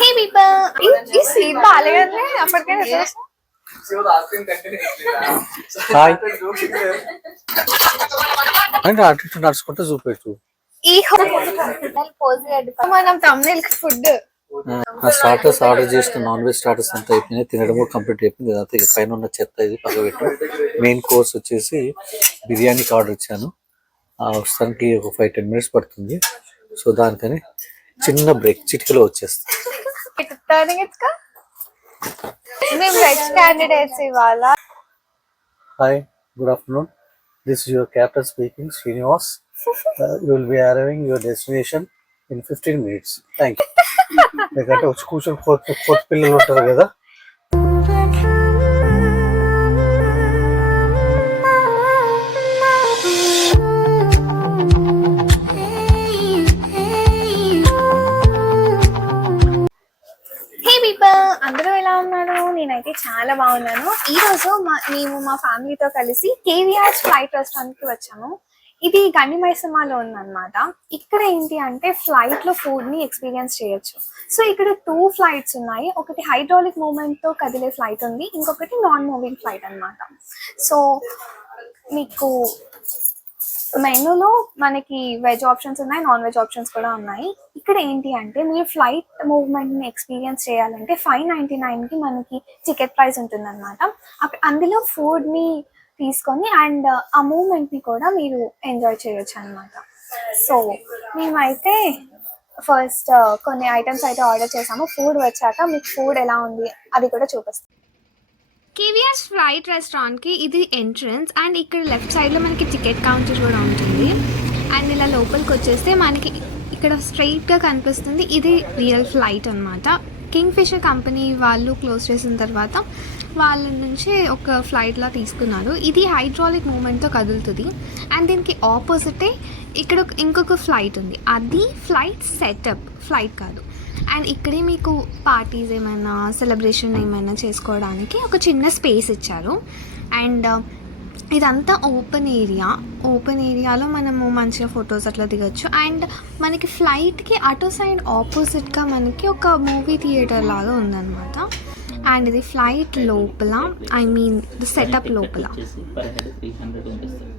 Hey people, ఈ seat బాగాలేదండి అప్పటికే హాయ్ అంటే అటు ఇటు నడుచుకుంటే చూపెట్టు. ఈ మనం తమ్ముళ్ళకి ఫుడ్ స్టార్టర్స్ ఆర్డర్ చేసిన నాన్ వెజ్ స్టార్టర్స్ అంతా అయిపోయినాయి, తినడం కూడా కంప్లీట్ అయిపోయింది. ఇదంతా ఇక పైన ఉన్న చెత్త ఇది పక్క పెట్టు. మెయిన్ కోర్స్ వచ్చేసి బిర్యానీకి ఆర్డర్ ఇచ్చాను. వస్తానికి ఒక 5-10 minutes పడుతుంది. సో దానికని చిన్న బ్రేక్ చిటికలో వచ్చేస్తాం. మేము వెజ్ క్యాండిడేట్స్ ఇవాళ. Hi, good afternoon. This is your captain speaking, Srinivas. You will be arriving your destination in 15 minutes. Thank you. ఎందుకంటే వచ్చి కూర్చొని కొత్త పిల్లలు ఉంటారు కదా. అందరూ ఎలా ఉన్నారు? నేనైతే చాలా బాగున్నాను. ఈ రోజు మేము మా ఫ్యామిలీతో కలిసి కేవీఆర్ ఫ్లైట్ రెస్టారెంట్ కి వచ్చాము. ఇది గండి మైసమ్మలో ఉందన్నమాట. ఇక్కడ ఏంటి అంటే ఫ్లైట్ లో ఫుడ్ ని ఎక్స్పీరియన్స్ చేయొచ్చు. సో ఇక్కడ 2 ఫ్లైట్స్ ఉన్నాయి. ఒకటి హైడ్రాలిక్ మూవ్మెంట్ తో కదిలే ఫ్లైట్ ఉంది, ఇంకొకటి నాన్ మూవింగ్ ఫ్లైట్ అన్నమాట. సో మీకు మెనూలో మనకి వెజ్ ఆప్షన్స్ ఉన్నాయి, నాన్ వెజ్ ఆప్షన్స్ కూడా ఉన్నాయి. ఇక్కడ ఏంటి అంటే మీరు ఫ్లైట్ మూవ్మెంట్ ని ఎక్స్పీరియన్స్ చేయాలంటే 599 కి మనకి టికెట్ ప్రైస్ ఉంటుంది అనమాట. అందులో ఫుడ్ ని తీసుకొని అండ్ ఆ మూవ్మెంట్ ని కూడా మీరు ఎంజాయ్ చేయొచ్చు అనమాట. సో మేమైతే ఫస్ట్ కొన్ని ఐటమ్స్ అయితే ఆర్డర్ చేసాము. ఫుడ్ వచ్చాక మీకు ఫుడ్ ఎలా ఉంది అది కూడా చూపిస్తాం. కేవీఆర్ ఫ్లైట్ రెస్టారెంట్కి ఇది ఎంట్రన్స్ అండ్ ఇక్కడ లెఫ్ట్ సైడ్లో మనకి టికెట్ కౌంటర్ కూడా ఉంటుంది. అండ్ ఇలా లోపలికి వచ్చేస్తే మనకి ఇక్కడ స్ట్రైట్గా కనిపిస్తుంది ఇది రియల్ ఫ్లైట్ అనమాట. కింగ్ ఫిషర్ కంపెనీ వాళ్ళు క్లోజ్ చేసిన తర్వాత వాళ్ళ నుంచి ఒక ఫ్లైట్లా తీసుకున్నారు. ఇది హైడ్రాలిక్ మూమెంట్తో కదులుతుంది. అండ్ దీనికి ఆపోజిటే ఇక్కడ ఇంకొక ఫ్లైట్ ఉంది, అది ఫ్లైట్ సెటప్, ఫ్లైట్ కాదు. అండ్ ఇక్కడే మీకు పార్టీస్ ఏమైనా సెలబ్రేషన్ ఏమైనా చేసుకోవడానికి ఒక చిన్న స్పేస్ ఇచ్చారు. అండ్ ఇదంతా ఓపెన్ ఏరియాలో మనము మంచిగా ఫొటోస్ అట్లా దిగచ్చు. అండ్ మనకి ఫ్లైట్కి అటు సైడ్ ఆపోజిట్గా మనకి ఒక మూవీ థియేటర్ లాగా ఉందన్నమాట. అండ్ ఇది ఫ్లైట్ లోపల, ఐ మీన్ ది సెటప్ లోపల పర్ హెడ్ 300 ఉంటుంది సార్.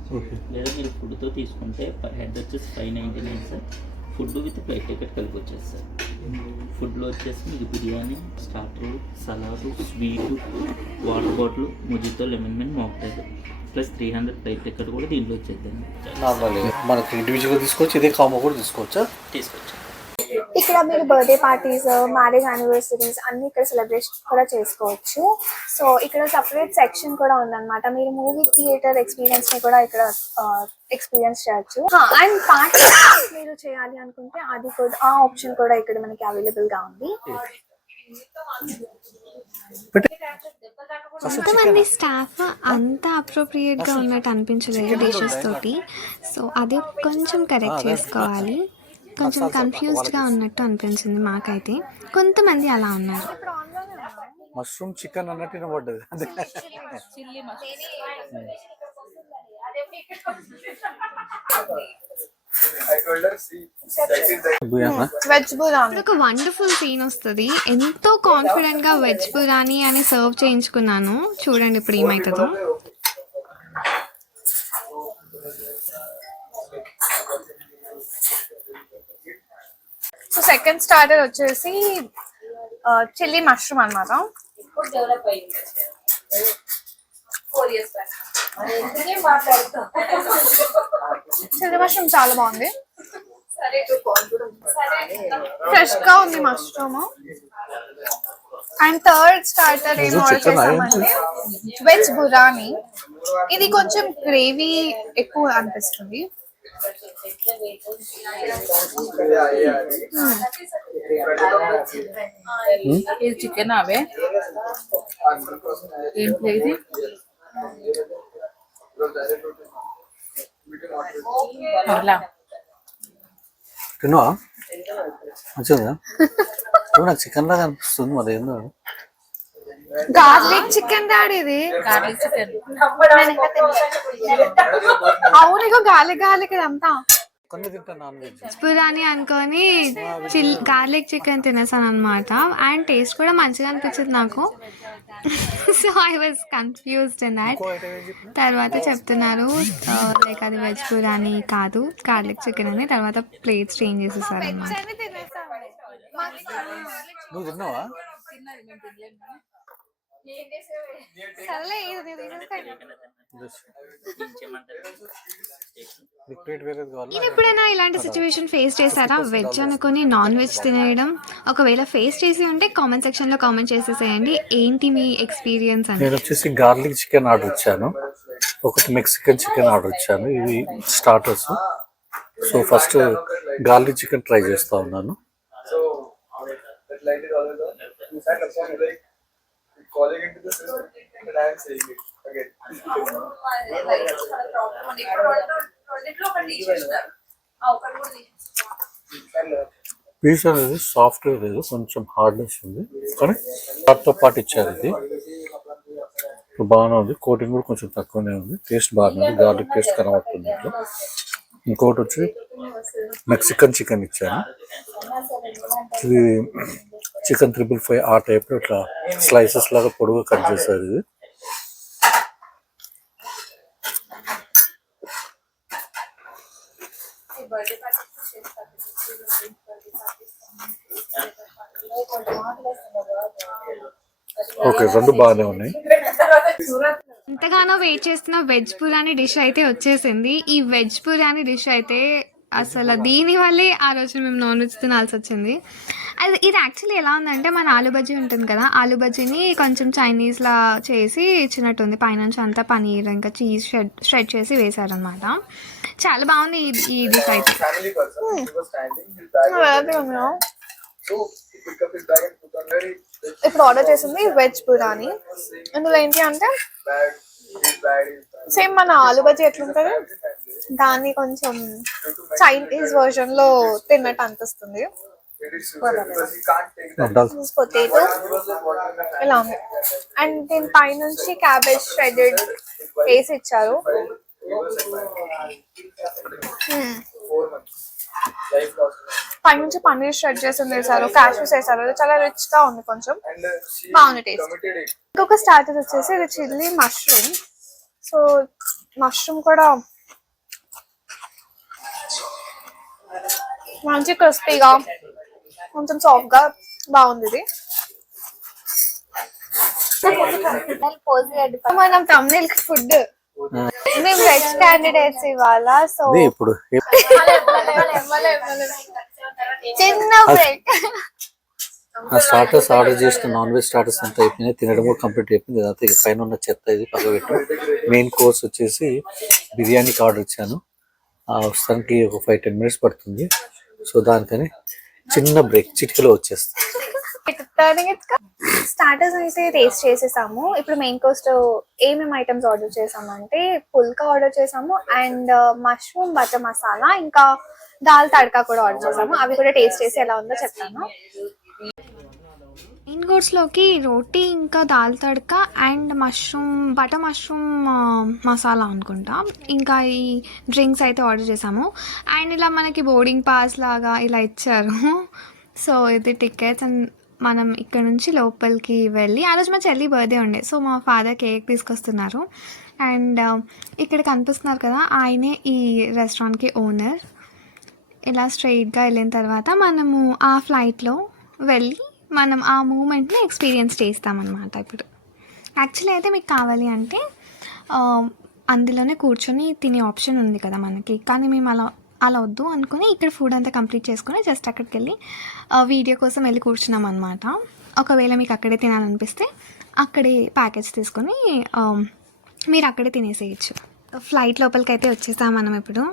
లేదా మీరు ఫుడ్తో తీసుకుంటే పర్ హెడ్ వచ్చేసి 599 sir. Food with flight ticket కలిపి వచ్చేసి సార్. ఫుడ్లో వచ్చేసి మీకు biryani, starter, salad, sweet, water bottle, mojito, lemon mint, mocktail plus 300 flight ticket కూడా దీంట్లో వచ్చేద్దండి. మనకి ఇండివిజువల్గా తీసుకోవచ్చు, ఇదే కాంబో కూడా తీసుకోవచ్చు. ఇక్కడ మీరు బర్త్డే పార్టీస్, మ్యారేజ్ యానివర్సరీస్ అన్ని ఇక్కడ సెలబ్రేషన్ కూడా చేసుకోవచ్చు. సో ఇక్కడ సపరేట్ సెక్షన్ కూడా ఉందన్నమాట. మీరు మూవీ థియేటర్ ఎక్స్పీరియన్స్ ని కూడా ఇక్కడ ఎక్స్పీరియన్స్ చేయొచ్చు. అండ్ పార్టీ మీరు చేయాలి అనుకుంటే అది కూడా, ఆ ఆప్షన్ కూడా ఇక్కడ మనకి అవైలబుల్ గా ఉంది. కొంతమంది స్టాఫ్ అంత అప్రోప్రియేట్ గా ఉన్నట్టు అనిపించలేదు డిషెస్ తోటి. సో అది కొంచెం కరెక్ట్ చేసుకోవాలి. కొంచెం కన్ఫ్యూజ్డ్గా ఉన్నట్టు అనిపించింది మాకైతే. కొంతమంది అలా ఉన్నారు. మష్రూమ్ చికెన్ అన్నట్టు వినబడ్డది. వెజ్ బిర్యానీ ఒక వండర్ఫుల్ సీన్ వస్తుంది. ఎంతో కాన్ఫిడెంట్ గా వెజ్ బిర్యానీ అని సర్వ్ చేయించుకున్నాను. చూడండి ఇప్పుడు ఏమవుతుందో. సో సెకండ్ స్టార్టర్ వచ్చేసి చిల్లీ మష్రూమ్ అన్నమాట. చిల్లీ మష్రూమ్ చాలా బాగుంది, ఫ్రెష్ గా ఉంది మష్రూమ్. అండ్ థర్డ్ స్టార్టర్ ఏం ఆర్డర్ చేసామంటే వెజ్ బిర్యానీ. ఇది కొంచెం గ్రేవీ ఎక్కువ అనిపిస్తుంది. ఇది చికెన్ అవే ఏంటి ఇది తిన్నావా? మంచిగా నాకు చికెన్ లాగా అనిపిస్తుంది. మరి ఏందో గార్లిక్ చికెన్ డాడీ, ఇది గార్లిక్ చికెన్. అవును, ఇగో గార్లిక్ ఇదంతా ఒక్కనే తింటా నాన్ వెజ్. బిర్యానీ అనుకొని గార్లిక్ చికెన్ తినేసాను అనమాట. అండ్ టేస్ట్ కూడా మంచిగా అనిపించింది నాకు. So I was confused in that. ఇంకో ఐటమ్ ఏం చెప్పిన? తర్వాత చెప్తున్నారు లైక్ అది వెజ్ బిర్యానీ కాదు, గార్లిక్ చికెన్ అని. తర్వాత ప్లేట్స్ చేంజ్ చేసేసారు అనమాట. నువ్వు తిన్నావా? మీరు ఎప్పుడైనా ఇలాంటి సిచ్యువేషన్ ఫేస్ చేశారా? వెజ్ అనుకుని నాన్ వెజ్ తినేయడం. ఒకవేళ ఫేస్ చేసి ఉంటే కామెంట్ సెక్షన్ లో కామెంట్ చేసేసేయండి ఏంటి మీ ఎక్స్పీరియన్స్ అని. నేను వచ్చేసి గార్లిక్ చికెన్ ఆర్డర్ ఇచ్చాను, ఒకటి మెక్సికన్ చికెన్ ఆర్డర్ ఇచ్చాను. ఇవి starters. So first garlic chicken try చేస్తా ఉన్నాను. Calling into the system and I am saying it again. Piece అనేది సాఫ్ట్గా లేదు, కొంచెం హార్డ్నెస్ ఉంది, కానీ వాటితో పాటు ఇచ్చారు. ఇది బాగానే ఉంది. కోటింగ్ కూడా కొంచెం తక్కువనే ఉంది. టేస్ట్ బాగానే ఉంది, గార్లిక్ టేస్ట్ కనబడుతుంది ఇంట్లో. ఇంకోటి వచ్చి మెక్సికన్ చికెన్ ఇచ్చాను. ఇది చికెన్ 555 ఆ టైప్లో ఇట్లా స్లైసెస్ లాగా పొడుగు కట్ చేశారు. ఇది ఓకే, రెండు బాగానే ఉన్నాయి. ఎంతగానో వెయిట్ చేస్తున్న వెజ్ బిర్యానీ డిష్ అయితే వచ్చేసింది. ఈ వెజ్ బిర్యానీ డిష్ అయితే అసలు దీని వల్లే ఆ రోజు మేము నాన్ వెజ్ తినాల్సి వచ్చింది. ఇది యాక్చువల్లీ ఎలా ఉందంటే, మన ఆలు బజ్జీ ఉంటుంది కదా, ఆలు బజ్జీని కొంచెం చైనీస్లా చేసి ఇచ్చినట్టుంది. పైనుంచి అంతా పనీర్ ఇంకా చీజ్ షెడ్ చేసి వేశారనమాట. చాలా బాగుంది ఈ డిష్ అయితే. ఇప్పుడు ఆర్డర్ చేసింది వెజ్ బిర్యానీ. ఇందులో ఏంటి అంటే సేమ్ మన ఆలు బజ్జీ ఎట్లుంటుంది దాన్ని కొంచెం చైనీస్ వర్జన్ లో తిన్నట్టు అనిపిస్తుంది. పొటాటో ఇలా ఉంది. అండ్ దీని పైనుంచి క్యాబేజ్ షెడెడ్ వేసి ఇచ్చారు. పైనుంచి పన్నీర్ షెడ్ చేసి వేసారు, క్యాష్యూస్ వేసారు. చాలా రిచ్ గా ఉంది, కొంచెం బాగుంది టేస్ట్. ఇంకొక స్టార్టర్ వచ్చేసి ఇది చిల్లీ మష్రూమ్. సో మష్రూమ్ కూడా మంచి క్రిస్పీగా కొంచెం సాఫ్ట్ గా బాగుంది. ఇది మనం తమిళ ఫుడ్, మేము వెజ్ క్యాండిడేట్స్ ఇవాళ. సో ఇప్పుడు చిన్న బ్రేక్. స్టార్టర్స్ ఆర్డర్ చేసిన నాన్ వెజ్ స్టార్టర్స్ అంతా అయిపోయినాయి, తినడం కూడా కంప్లీట్ అయిపోయింది. తర్వాత ఇక పైన ఉన్న చెత్త ఇది పక్క పెట్టు. మెయిన్ కోర్స్ వచ్చేసి బిర్యానీకి ఆర్డర్ ఇచ్చాను. వస్తానికి ఒక 5-10 minutes పడుతుంది. సో దానికని చిన్న బ్రేక్, చిటికలో వచ్చేస్తాను. స్టార్టర్స్ అయితే టేస్ట్ చేసేసాము. ఇప్పుడు మెయిన్ కోర్స్ ఏమేమి ఐటమ్స్ ఆర్డర్ చేసాము అంటే పుల్కా ఆర్డర్ చేసాము, అండ్ మష్రూమ్ బటర్ మసాలా, ఇంకా దాల్ తడకా కూడా ఆర్డర్ చేసాము. అవి కూడా టేస్ట్ చేసి ఎలా ఉందో చెప్తాను. మెయిన్ కోర్స్లోకి రోటీ, ఇంకా dal tadka and butter mushroom masala అనుకుంటా. ఇంకా ఈ డ్రింక్స్ అయితే ఆర్డర్ చేసాము. అండ్ ఇలా మనకి బోర్డింగ్ పాస్ లాగా ఇలా ఇచ్చారు. సో ఇది టికెట్స్. అండ్ మనం ఇక్కడ నుంచి లోపలికి వెళ్ళి, ఆ రోజు మా చెల్లి బర్త్డే ఉండే, సో మా ఫాదర్ కేక్ తీసుకొస్తున్నారు. అండ్ ఇక్కడ కనిపిస్తున్నారు కదా, ఆయనే ఈ రెస్టారెంట్కి ఓనర్. ఇలా స్ట్రైట్గా వెళ్ళిన తర్వాత మనము ఆ ఫ్లైట్లో వెళ్ళి మనం ఆ మూమెంట్ని ఎక్స్పీరియన్స్ చేస్తామన్నమాట. ఇప్పుడు యాక్చువల్లీ అయితే మీకు కావాలి అంటే అందులోనే కూర్చొని తినే ఆప్షన్ ఉంది కదా మనకి, కానీ మేము అలా వద్దు అనుకుని ఇక్కడ ఫుడ్ అంతా కంప్లీట్ చేసుకుని జస్ట్ అక్కడికి వెళ్ళి వీడియో కోసం వెళ్ళి కూర్చున్నాం అనమాట. ఒకవేళ మీకు అక్కడే తినాలనిపిస్తే అక్కడే ప్యాకేజ్ తీసుకొని మీరు అక్కడే తినేసేయచ్చు. ఫ్లైట్ లోపలికి అయితే వచ్చేసాం మనం ఇప్పుడు.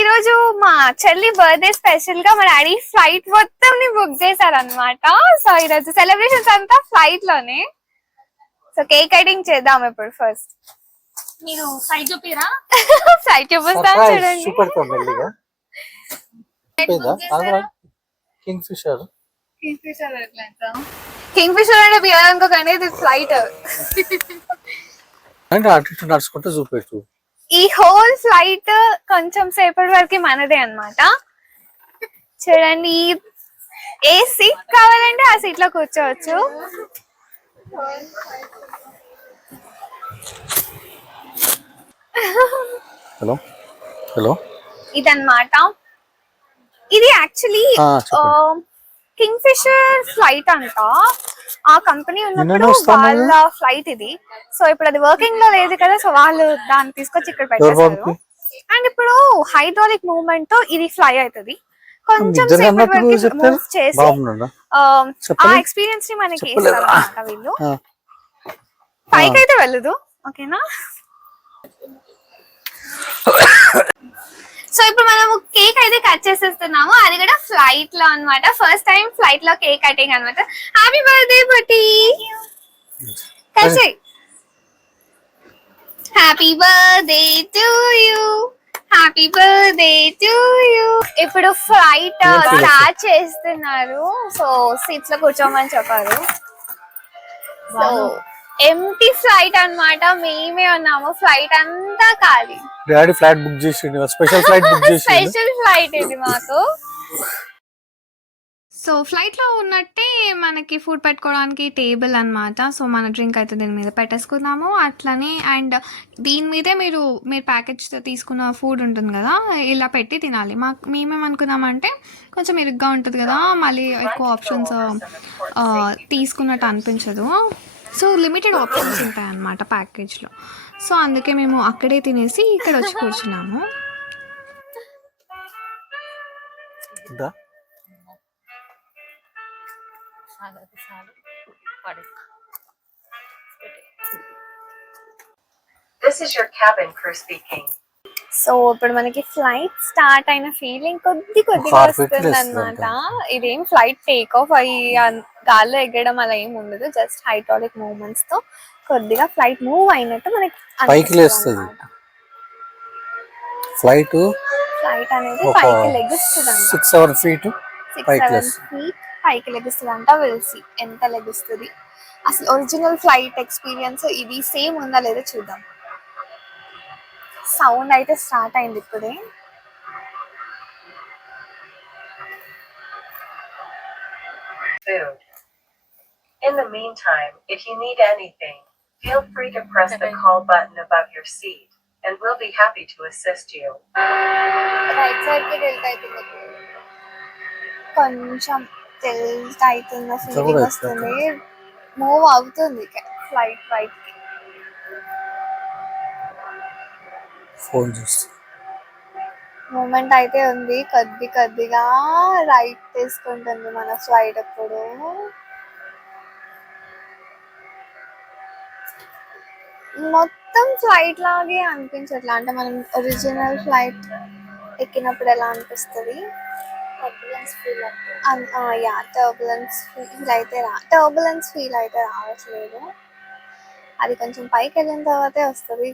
ఈరోజు మా చెల్లి బర్త్డే స్పెషల్ గా మా డాడీ ఫ్లైట్ మొత్తం బుక్ చేశారనమాట. సో ఈరోజు సెలబ్రేషన్స్ అంతా ఫ్లైట్ లోనే. సో కేక్ కటింగ్ చేద్దాం ఇప్పుడు. ఫస్ట్ మీరు ఫ్లైట్ చూపిరా? ఫ్లైట్ చూపిస్తాను చూడండి. కింగ్ ఫిషర్ అంటే బియ్యాలనుకోకండి, ఇది ఫ్లైట్ అంటే అటు ఇటు నడుచుకుంటే చూపెట్టు. ఈ హోల్ ఫ్లైట్ కొంచెం సేపటి వరకు మనదే అన్నమాట. చూడండి, ఏ సీట్ కావాలంటే ఆ సీట్ లో కూర్చోవచ్చు. హలో హలో ఇదన్నమాట. ఇది యాక్చువల్లీ చెప్పండి. కింగ్ ఫిషర్ ఫ్లైట్ అంట. ఆ కంపెనీ ఉన్నప్పుడు నిన్ననే వస్తాను వాళ్ళ ఫ్లైట్ ఇది. సో ఇప్పుడు అది వర్కింగ్ లో లేదు కదా, సో వాళ్ళు దాన్ని తీసుకొచ్చి ఇక్కడ ఎవరి పెట్టేశారు. బాబుకి? అండ్ ఇప్పుడు హైడ్రాలిక్ మూవ్మెంట్ తో ఇది ఫ్లై అవుతుంది. కొంచెం ఇద్దరు సేపటి అన్నట్టు వరకు చెప్తారు. మూవ్ చేసి బాగున్నాడా? ఆ చెప్పలే? ఎక్స్పీరియన్స్ ని మనకి చెప్పలేదా? ఇస్తారన్నమాట వీళ్ళు. ఆ, పైకి అయితే వెళ్ళదు, ఓకేనా? సో ఇప్పుడు మనము కేక్ అయితే కట్ చేసేస్తున్నాము, అది కూడా ఫ్లైట్ లో అన్నమాట. ఫస్ట్ టైం ఫ్లైట్ లో కేక్ కటింగ్ అన్నమాట. హ్యాపీ బర్త్డే బట్టి. Happy birthday to you, happy birthday to you. ఇప్పుడు ఫ్లైట్ స్టార్ట్ చేస్తున్నారు. సో సీట్స్ లో కూర్చోమని చెప్పారు. సో ఎంటీ ఫ్లైట్ అన్నమాట. మేమే ఉన్నాము, ఫ్లైట్ అంతా ఖాళీ. డాడీ ఫ్లైట్ బుక్ చేసిండు, స్పెషల్ ఫ్లైట్ బుక్ చేసిండు. స్పెషల్ ఫ్లైట్ ఇది మాకు. సో ఫ్లైట్ లో ఉన్నట్టే మనకి ఫుడ్ పెట్టుకోవడానికి టేబుల్ అన్నమాట. సో మన డ్రింక్ అయితే దీని మీద పెట్టేసుకున్నాము. అట్లనే అండ్ దీని మీదే మీరు ప్యాకేజ్ తీసుకున్న ఫుడ్ ఉంటుంది కదా, ఇలా పెట్టి తినాలి. మేమేమనుకున్నామంటే కొంచెం ఇరుగ్గా ఉంటుంది కదా, మళ్ళీ ఎక్కువ ఆప్షన్స్ తీసుకున్నట్టు అనిపించదు. సో లిమిటెడ్ ఆప్షన్స్ ఉంటాయి అన్నమాట ప్యాకేజ్లో. సో అందుకే మేము అక్కడే తినేసి ఇక్కడ వచ్చి కూర్చున్నాము. This is your cabin crew speaking. So ఇప్పుడు మనకి ఫ్లైట్ స్టార్ట్ అయిన ఫీలింగ్ కొద్దిగా వస్తుంది అనమాట. ఇదేం ఫ్లైట్ టేక్ ఆఫ్ అయ్యి గాల్లో ఎగడం అలా ఏం ఉండదు, జస్ట్ హైడ్రాలిక్ మూవ్మెంట్స్ తో కొద్దిగా ఫ్లైట్ మూవ్ అయినట్టు మనకి పైకి లేస్తుంది. ఫ్లైట్ అనేది పైకి లెగుస్తుంది. 6-7 feet పైకి లెగుస్తుంది అంట. వెల్సి ఎంత లెగుస్తుంది. అసలు ఒరిజినల్ ఫ్లైట్ ఎక్స్పీరియన్స్ ఇది సేమ్ ఉందా లేదో చూద్దాం. సౌండ్ అయితే స్టార్ట్ అయింది ఇప్పుడే. Food. In the meantime, if you need anything, feel free to press the call button above your seat, and we'll be happy to assist you. Right side కి tilt అవుతుంది, కొంచెం tilt అవుతున్న feeling వస్తుంది. Move అవుతుంది flight right కి. Phone చూస్తే moment అయితే ఉంది, కొద్దిగా రైట్ తీసుకుంటుంది మన ఫ్లైట్. అప్పుడు మొత్తం ఫ్లైట్ లాగే అనిపించట్లా, అంటే మనం ఒరిజినల్ ఫ్లైట్ ఎక్కినప్పుడు ఎలా అనిపిస్తుంది. టర్బులెన్స్ ఫీల్ అయితే రావట్లేదు. అది కొంచెం పైకి వెళ్ళిన తర్వాతే వస్తుంది.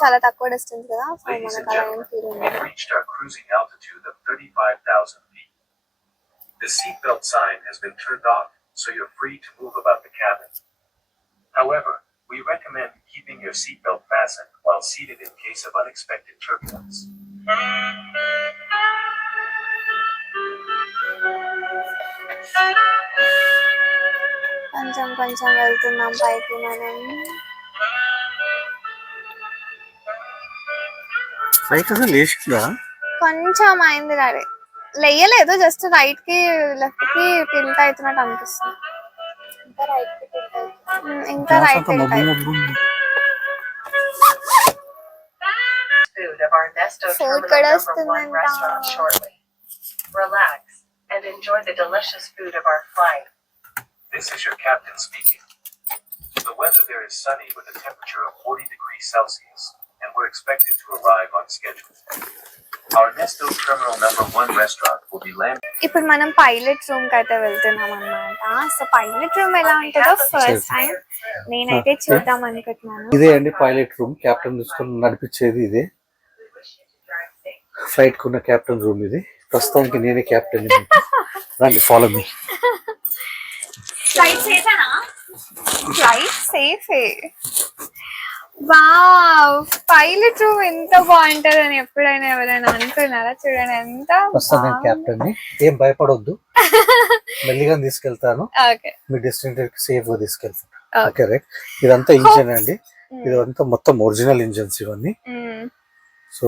చాలా తక్కువ డిస్టెన్స్ కదా, సో మనకు అలా ఏం ఫీల్ ఉండదు. Reached our cruising altitude of 35,000 feet. The seatbelt sign has been turned off, so you're free to move about the cabin. However, we recommend keeping your seatbelt fastened while seated in case of unexpected turbulence. కొంచెం వెళ్తున్నాం పైకి మనం. పైకి అసలు లేచిందా? కొంచెం అయింది daddy, లేయలేదు, just right కి left కి టిల్ట్ అవుతున్నట్టు అనిపిస్తుంది. ఇంకా right Food of our Nesto Terminal No. 1 restaurant shortly. Relax and enjoy the delicious food of our flight. This is your captain speaking. The weather there is sunny with a temperature of 40 degrees Celsius, and we're expected to arrive on schedule. Our Nesto Terminal No. 1 restaurant will be landing. ఇప్పుడు మనం pilot room కి అయితే వెళ్తున్నాం అన్నమాట. So pilot room ఎలా ఉంటుందో first time నేనైతే చూద్దాం అనుకుంటున్నాను. ఇదే అండి పైలట్ రూమ్, కెప్టెన్ చూసుకొని నడిపించేది ఇదే. ఫ్లైట్ కున్న కెప్టెన్ రూమ్ ఇది. ప్రస్తుతానికి నేనే కెప్టెన్. రండి, ఫాలో మీ. ఫ్లైట్ సేఫేనా? ఫ్లైట్ సేఫే. వావ్, పైలట్ రూమ్ ఎంత బాగుంటది అని ఎప్పుడైనా ఎవరైనా అనుకున్నారా? చూడండి ఎంత వస్తాను నేను క్యాప్టెన్ ని, ఏం భయపడొద్దు, మెల్లిగా తీసుకెళ్తాను, ఓకే. మీ డెస్టినేషన్ సేఫ్ గా తీసుకెళ్తాను. Okay right. ఇదంతా ఇంజన్ అండి, ఇదంతా మొత్తం ఒరిజినల్ ఇంజన్స్ ఇవన్నీ. సో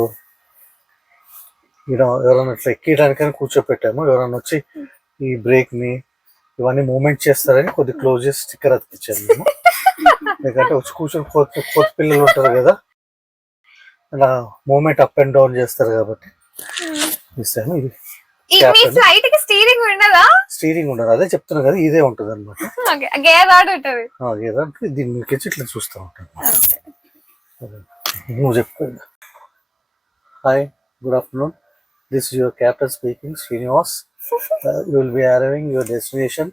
ఎవరైనా ఇట్లా ఎక్కడానికైనా కూర్చోపెట్టాము, ఎవరైనా వచ్చి ఈ బ్రేక్ ని ఇవన్నీ మూవ్మెంట్ చేస్తారని కొద్ది క్లోజ్ చేసి స్టిక్కర్ అతికిచ్చాము మేము. ఎందుకంటే వచ్చి కూర్చొని కొత్త పిల్లలు ఉంటారు కదా, అలా మూవ్మెంట్ అప్ అండ్ డౌన్ చేస్తారు కాబట్టి ఇస్తాను. ఇది మీ ఫ్లైట్ కి స్టీరింగ్ ఉండదా? స్టీరింగ్ ఉండదు, అదే చెప్తున్నా కదా, ఇదే ఉంటుంది అనమాట. గేర్ ఆడ ఉంటది, దీని మీకెచ్చి ఇట్లా చూస్తూ ఉంటాను. నువ్వు చెప్పు. Hi, good afternoon, this is your captain speaking, Srinivas. You will be arriving your destination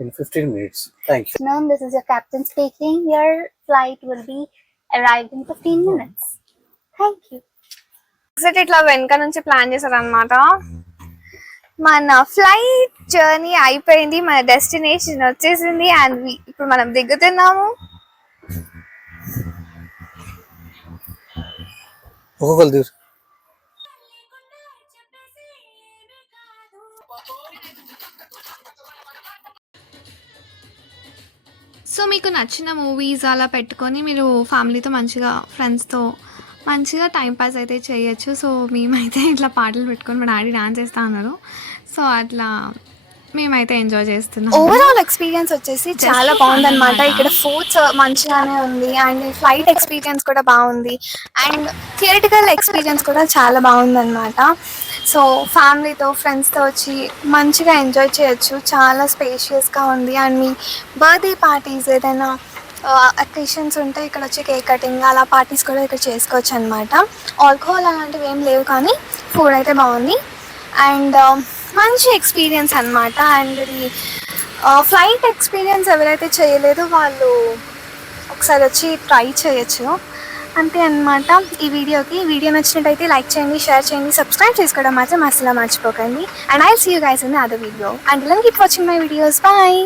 in 15 minutes. Thank you. Ma'am, this is your captain speaking. Your flight will be arrived in 15 minutes. Thank you. ఇట్లా వెనక నుంచి plan చేశారు అనమాట. మన flight journey అయిపోయింది, మన destination వచ్చేసింది, and ఇప్పుడు మనం దిగుతున్నాము. ఒక్కొక్కరు దిగు. సో మీకు నచ్చిన మూవీస్ అలా పెట్టుకొని మీరు ఫ్యామిలీతో మంచిగా ఫ్రెండ్స్తో మంచిగా టైంపాస్ అయితే చేయొచ్చు. సో మేమైతే ఇట్లా పాటలు పెట్టుకొని మా డాడీ డాన్స్ చేస్తూ ఉన్నారు. సో అట్లా మేమైతే ఎంజాయ్ చేస్తున్నాం. ఓవరాల్ ఎక్స్పీరియన్స్ వచ్చేసి చాలా బాగుందన్నమాట. ఇక్కడ ఫుడ్స్ మంచిగానే ఉంది, అండ్ ఫ్లైట్ ఎక్స్పీరియన్స్ కూడా బాగుంది, అండ్ థియేటికల్ ఎక్స్పీరియన్స్ కూడా చాలా బాగుందన్నమాట. సో ఫ్యామిలీతో ఫ్రెండ్స్తో వచ్చి మంచిగా ఎంజాయ్ చేయొచ్చు. చాలా స్పేషియస్గా ఉంది, అండ్ మీ బర్త్డే పార్టీస్ ఏదైనా అకేషన్స్ ఉంటే ఇక్కడ వచ్చి కేక్ కటింగ్ అలా పార్టీస్ కూడా ఇక్కడ చేసుకోవచ్చు అనమాట. ఆల్కహాల్ అలాంటివి ఏం లేవు, కానీ ఫుడ్ అయితే బాగుంది అండ్ మంచి ఎక్స్పీరియన్స్ అనమాట. అండ్ ఇది ఫ్లైట్ ఎక్స్పీరియన్స్ ఎవరైతే చేయలేదో వాళ్ళు ఒకసారి వచ్చి ట్రై చేయొచ్చు, అంతే అనమాట. ఈ వీడియో నచ్చినట్టయితే లైక్ చేయండి, షేర్ చేయండి, సబ్స్క్రైబ్ చేసుకోవడం మాత్రం అసలు మర్చిపోకండి. And I will see you guys in the other video. And keep watching my videos. Bye.